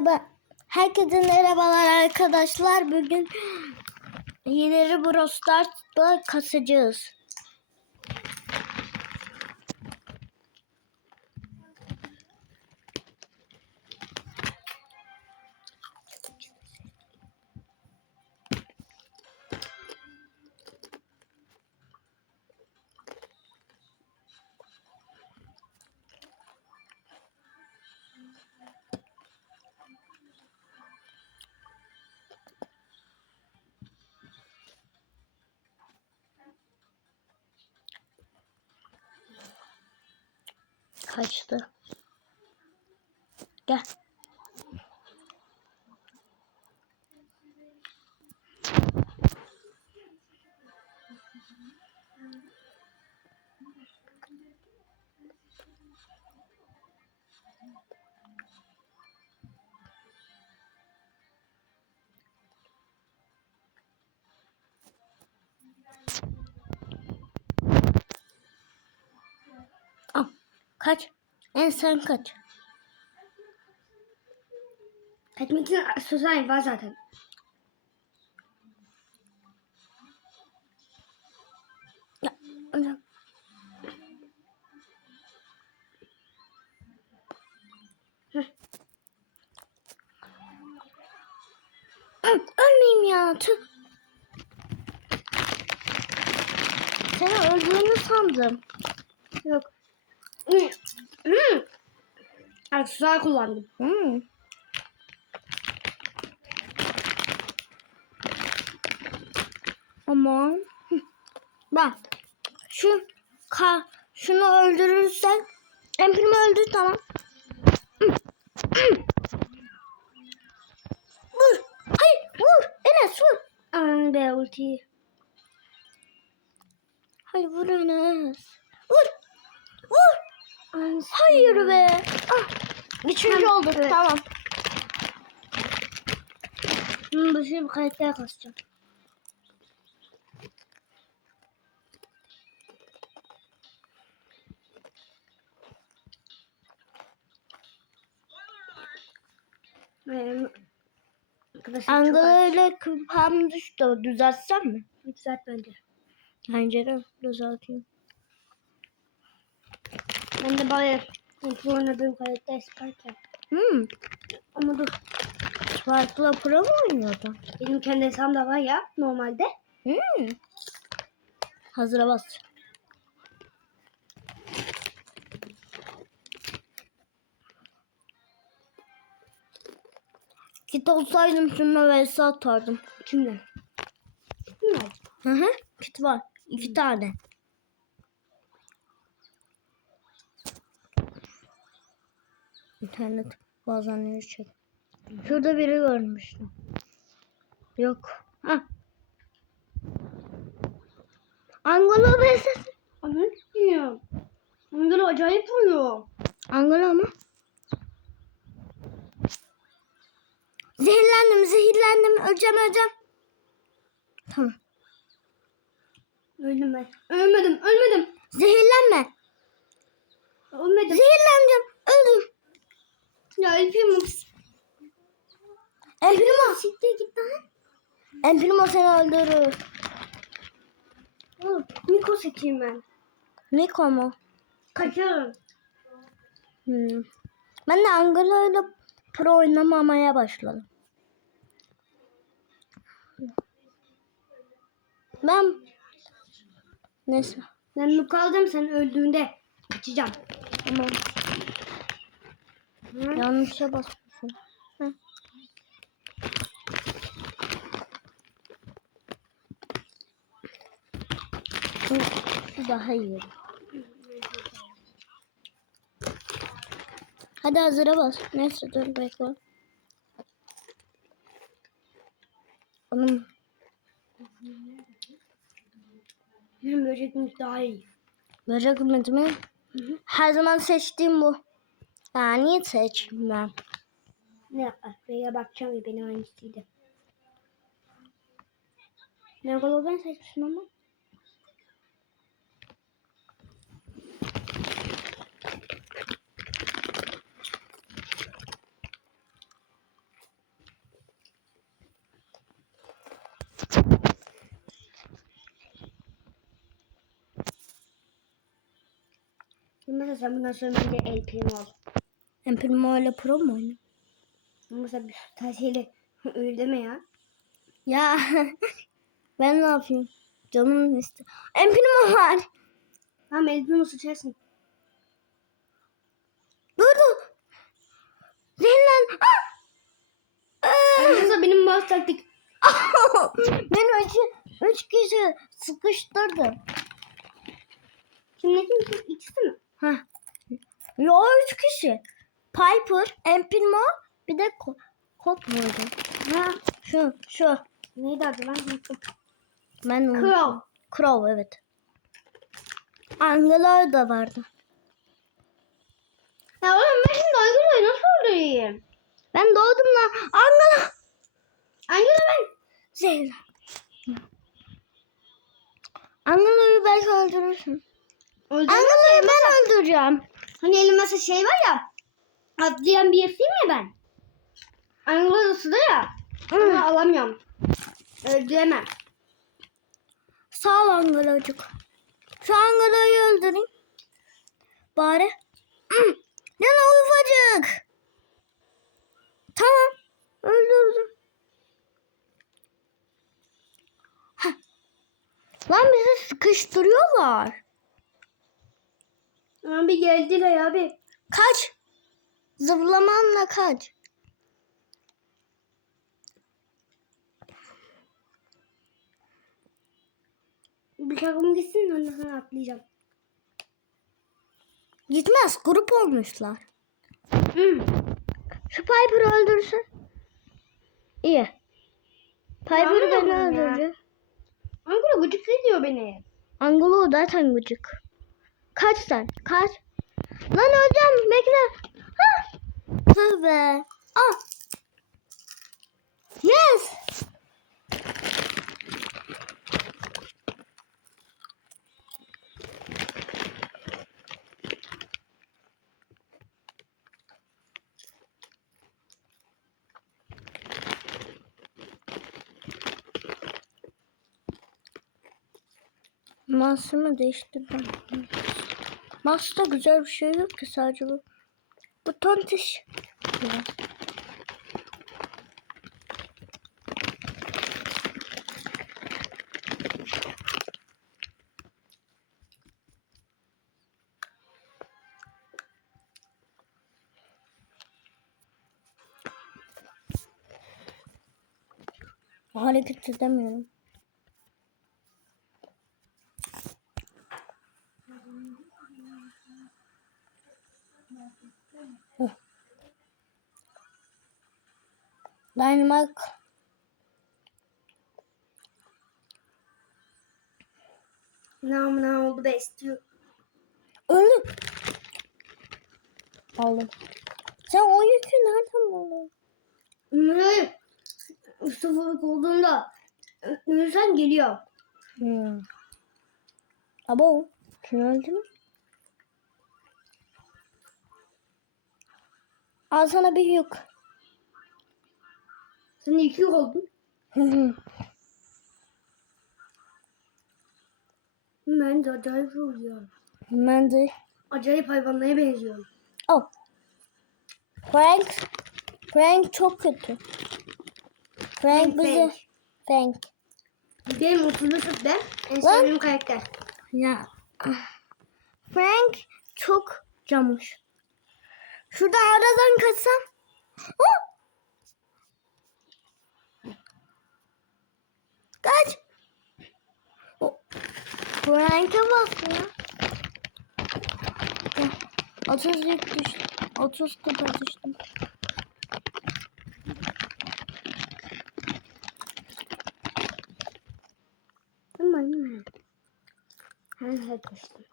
merhaba. Herkese merhabalar arkadaşlar. Bugün Hileri Brawl Stars'la kasacağız. Kaçtı. Gel. Kaç. En sen kaç. Kaçmak için sözel var zaten. Ya, hocam. Ölmeyeyim ya. Tüh. Seni öldüğünü sandım. Yok. Hmm. Hmm. Aksesuar kullandım. Hmm. Aman. Hı. Bak. Şu ka şunu öldürürsen Empirimi öldür tamam. Vur. Hayır vur. Enes vur. Aman be ultiyi. Hayır vur Enes. Aman Hayır be. Ah. Üçüncü Tamam, olduk evet. tamam. Hmm, bu şimdi kayıtlara kasacağım. Angela kıpam düştü. Düzeltsem mi? Yükselt bence. Bence de düzelteyim. Ben de bari ilk oynadığım kayıtta Spiker. Hmm. Ama dur. Farklı pro mu oynuyordu? Benim kendi hesabım da var ya normalde. Hmm. Hazıra bas. Kit olsaydım şununla vs atardım. Kimle? Hı hı. Kit var. İki tane. İnternet bazen çek. Şurada biri görmüştüm. Yok. Ha. Angola vs. Anne diyor. Anadolu acayip vuruyor. Angola mı? Zehirlendim, zehirlendim. Öleceğim, öleceğim. Tamam. Öldüm ben. Ölmedim, ölmedim. Zehirlenme. Ölmedim. Zehirleneceğim. Öldüm. Ya Elfim Emprimo. Siktir git lan. Emprimo seni öldürür. Oğlum Niko sekeyim ben. Niko mu? Kaçıyorum. Hmm. Ben de Angola ile pro oynamamaya başladım. Ben neyse. Ben Niko aldım sen öldüğünde. Kaçacağım. Tamam. Hı? Yanlışa basmışsın. Hı. Şu, şu daha iyi. Hadi hazıra bas. Neyse dur bekle. Onun Benim böceğim daha iyi. böcek ümidimi Hı hı. her zaman seçtiğim bu. Ben niye seçmem? Ne Buraya bakacağım ya benim hangisiydi. Megalodan seçmişsin ama. Mesela sen bundan sonra bence LP'm ol ol. Empirmo ile pro mu oynuyor? Mesela bir tersiyle öyle deme ya. Ya ben ne yapayım? Canım istiyor. Empirmo var. Tamam el primo sıçarsın. Dur dur. Zeynep. Mesela benim bazı taktik. ben üç, üç kişi sıkıştırdım. Kimle kim kim? İkisi mi? Heh. Yo üç kişi. Piper, Empirmo bir de ko Kop muydu? Ha. Şu, şu. Neydi adı lan? Ben unuttum. Crow. Crow evet. Angela da vardı. Ya oğlum ben şimdi Angela'yı nasıl öldüreyim? Ben doğdum da Angela. Angela ben. Zeynep. Angela'yı belki öldürürsün. Öldürmem. Angela'yı ben öldüreceğim. Hani elimde şey var ya. Atlayan bir yasayım ya ben. Angela'sı da ya. Ama alamıyorum. Öldüremem. Sağ ol Angela'cık. Şu Angela'yı öldüreyim. Bari. Hmm. Yana ufacık. Tamam. Öldürdüm. Heh. Lan bizi sıkıştırıyorlar. Abi geldiler abi. Kaç. Zıplamanla kaç. Bir şarkım gitsin ondan sonra atlayacağım. Gitmez. Grup olmuşlar. Hmm. Şu Piper'ı öldürsün. İyi. Piper Anladım beni öldürdü. Angela gıcık ediyor beni. Angelo zaten gıcık. Kaç sen? Kaç? Lan öleceğim. Bekle. Ha. Tüh be. Ah. Yes. Mouse'umu değiştirdim. Mouse'da güzel bir şey yok ki sadece bu. Bu tontiş. Biraz. Hareket edemiyorum. Dynamite Nam nam oldu be istiyor. öldü. Aldım. Sen o yükü nereden buldun? Hayır. Sıfırlık olduğunda ölürsen geliyor. Hmm. Abo. Kim öldü mü? Al sana bir yük. Sen iki yıl oldun. Ben de acayip oluyor. ben de. Acayip hayvanlara benziyorum. Oh. Frank. Frank çok kötü. Frank bizi. Frank. Frank. Benim 35 ben en sevdiğim karakter. Ya. Frank çok camış. Şuradan aradan kaçsam. Oh! Kaç. Oh. Frank'e bak ya. Oh, 30 yük düştü. 30 kupa düştüm. Tamam mı? Ben haklısın.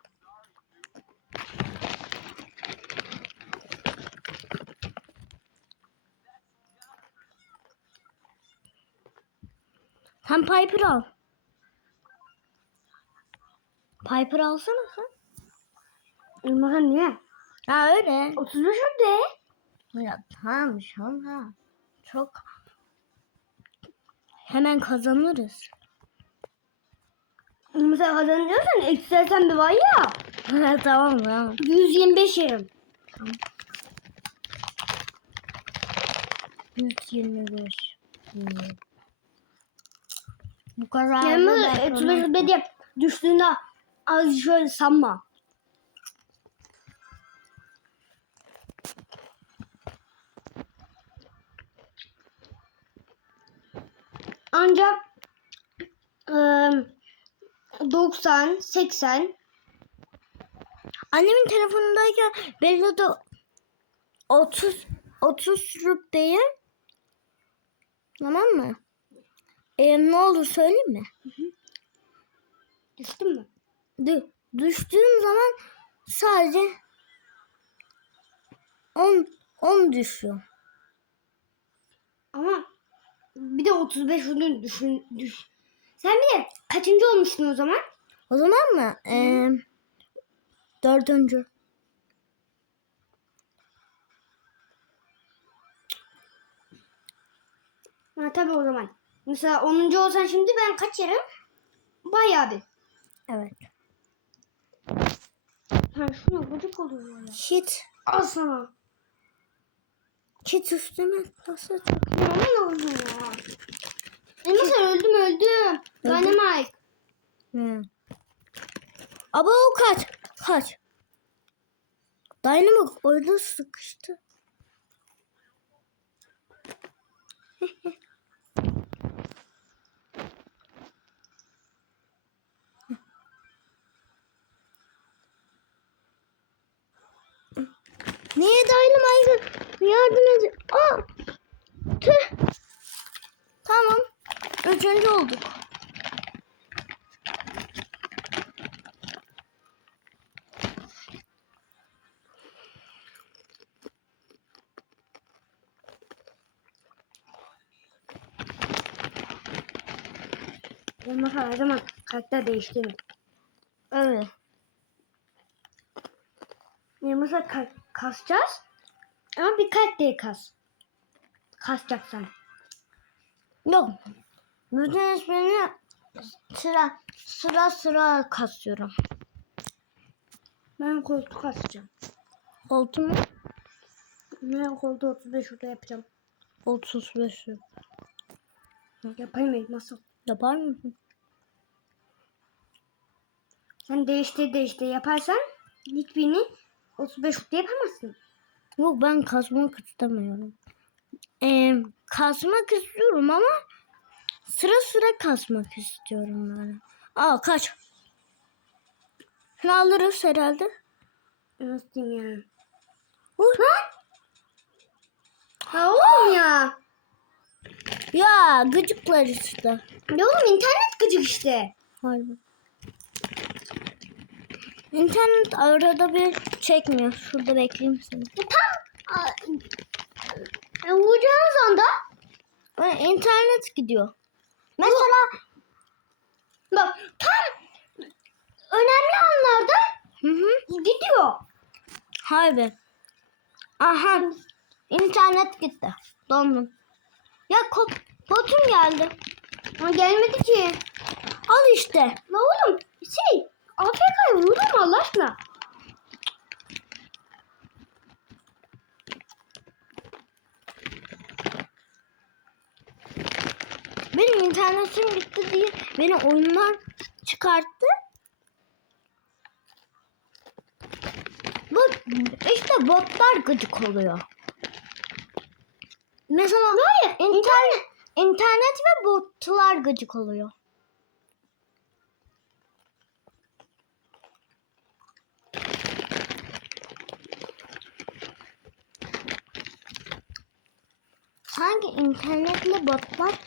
Sen Piper al. Piper alsana sen. Elmasa niye? Ha öyle. 35 de. Ya tamam şu an ha. Çok hemen kazanırız. Mesela kazanıyorsan eksilsen bir var ya. tamam tamam. 125 yerim. 125. Hmm. Bu kadar. Yani da böyle ben 35 onu- diye düştüğünde az şöyle sanma. Ancak ıı, 90, 80 Annemin telefonundayken de 30 30 rupiye. Tamam mı? Ee, ne oldu söyleyeyim mi? düştün mü? Dü- düştüğüm zaman sadece 10 10 düşüyor. Ama bir de 35 onu düşün düş. Sen bir de kaçıncı olmuştun o zaman? O zaman mı? Ee, dördüncü. Ha tabii o zaman. Mesela 10. olsan şimdi ben kaç yerim? Bayağı bir. Evet. Ha şuna gıcık oluyor ya. Hit. Al sana. Hit üstüme nasıl çok. Ne oldu ya? E mesela öldüm öldüm. Dynamite. Hı. Ama o kaç. Kaç. Dynamik orada sıkıştı. Niye Dynamite yardım edin? Aa! Tüh! Tamam. Üçüncü olduk. Ben mesela her zaman karakter değiştiririm. Evet. Mesela ka- kasacağız. Ama birkaç diye kas. Kasacaksan. Yok. Bütün ismini sıra sıra sıra kasıyorum. Ben koltuk kasacağım. Koltuğumu Ben koltuğu 35 orada yapacağım. 35 Yapayım mı? Nasıl? yapar mısın? Sen değiştir değiştir yaparsan hiçbirini 35 orada yapamazsın. Yok ben kasmak istemiyorum. Ee, kasmak istiyorum ama sıra sıra kasmak istiyorum yani. Aa kaç. Şunu alırız herhalde. Nasıl diyeyim ya? Vur. Ha oğlum ya. Ya gıcıklar işte. Ya oğlum internet gıcık işte. Harbi. İnternet arada bir çekmiyor. Şurada bekleyeyim seni. Tam Aa, e, vuracağınız anda İnternet gidiyor. Mesela bak tam önemli anlarda hı hı. gidiyor. Harbi. Aha. İnternet gitti. Dondum. Ya kop botum geldi. Ama gelmedi ki. Al işte. La oğlum şey AFK'ya vurdun mu Allah aşkına? Benim internetim gitti diye beni oyundan çıkarttı. Bu işte botlar gıcık oluyor. Mesela Hayır. internet internet ve botlar gıcık oluyor. Sanki internetle botlar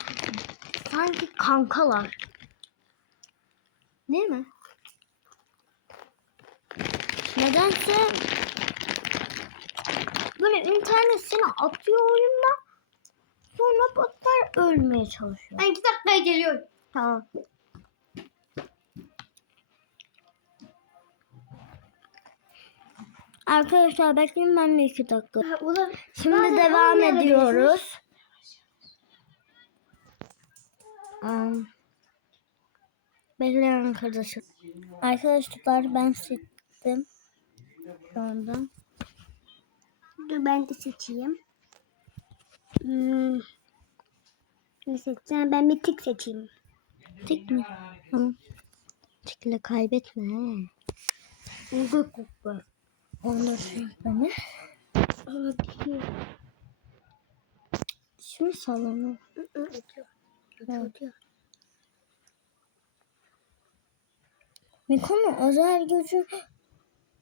sanki kankalar. Değil mi? Nedense böyle internet seni atıyor oyunda sonra botlar ölmeye çalışıyor. Ben iki dakikaya geliyorum. Tamam. Arkadaşlar bekleyin ben de iki dakika. Ha, Oğlum Şimdi devam ediyoruz. Um, bekleyin arkadaşlar. Arkadaşlar ben seçtim. Şu anda. Dur ben de seçeyim. Hmm. Ne seçeceğim? Ben bir tik seçeyim. Tik mi? Tamam. Tikle kaybetme. he. Uygun sonra bana. Hadi. Şimdi salonu. Miko'nun özel gücü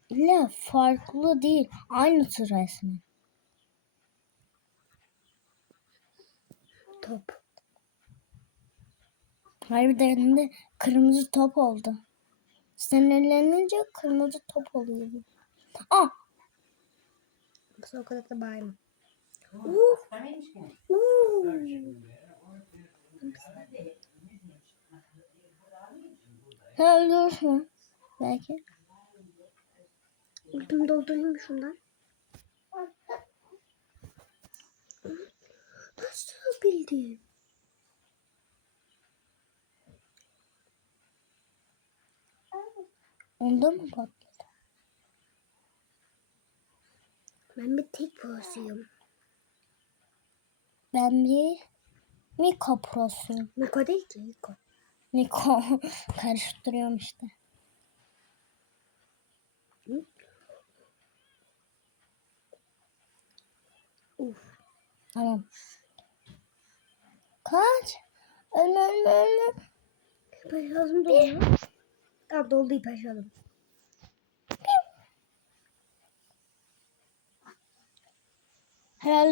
ile farklı değil. Aynısı resmen. Top. Harbiden de kırmızı top oldu. Sinirlenince kırmızı top oluyor. Kadar da bağırma. Ha öldürürsün. Belki. Dur doldurayım şundan. Nasıl bildin? Onda mı patladı? Ben bir tek prosuyum. Ben bir Miko prosuyum. Miko değil ki Miko. Miko karıştırıyorum işte. Uf. Tamam. Kaç? Ölme ölme ölme. Şarjım doluyor. Tamam doldu hiper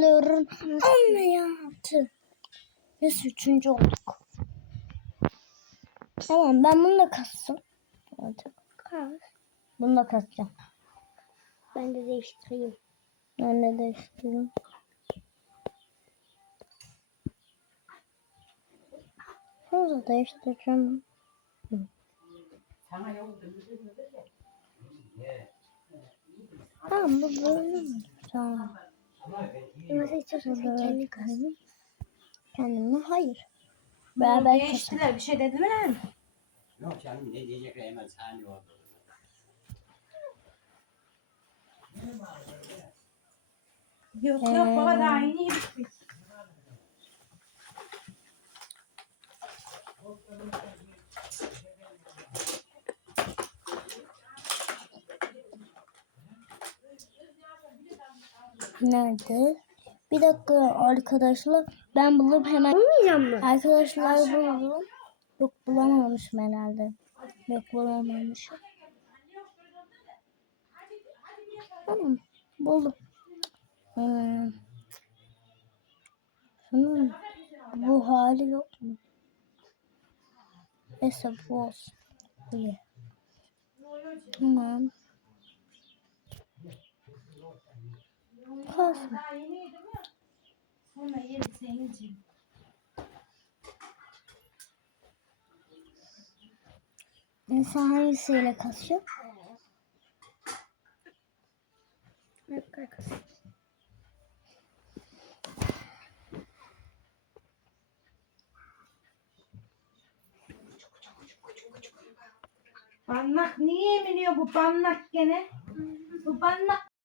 ölürüm. Anne ya. Tüh. Biz üçüncü olduk. Tamam ben bunu da. Artık. Kas. Bunu da kasacağım. Ben de değiştireyim. Ben de değiştireyim. Şunu da değiştireceğim. Tamam bu böyle mi? Tamam. Nasıl istiyorsan sen kendin. Kendime hayır. Beraber. Değiştiler bir şey dediler mi? Yok canım ne diyecekler hemen saniye oldu. Yok yok baba daha yeni yedik biz. Nerede? Bir dakika arkadaşlar. Ben bulup hemen... Olmayacak mı? Arkadaşlar buldum. Yok bulamamışım herhalde. Yok bulamamışım. Tamam. Buldum. Hmm. Şunun bu hali yok mu? Neyse bu olsun. Tamam. Kalsın. Daha yeni yedim ya. Sonra yedi senin için. İnsan hangisiyle kasıyor? Hep kas. Bannak niye eminiyor bu bannak gene? Bu bannak